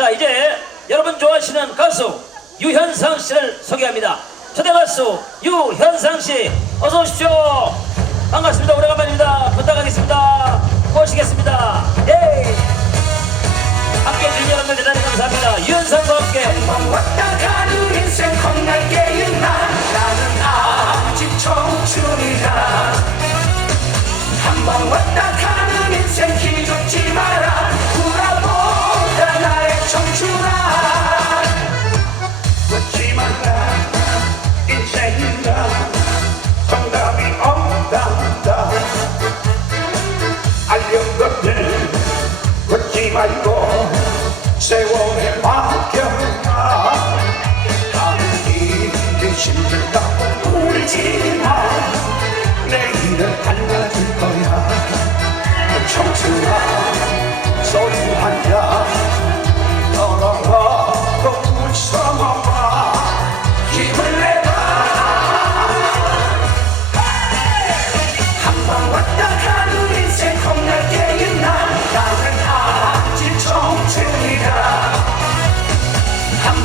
자 이제 여러분 좋아하시는 가수 유현상 씨를 소개합니다. 초대 가수 유현상 씨 어서 오십시오. 반갑습니다. 오래간만입니다. 부탁하겠습니다. 모시겠습니다. 예. 함께 해주신 여러분들 대단히 감사합니다. 유현상과 함께 왔다 가는 인생 겁날 게임 나 나는 아직 청춘이다 한번 왔다 세월에 맡겨라 하늘이 힘들다고 울지마 내일은 달라질 거야. 청춘아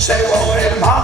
세월의 마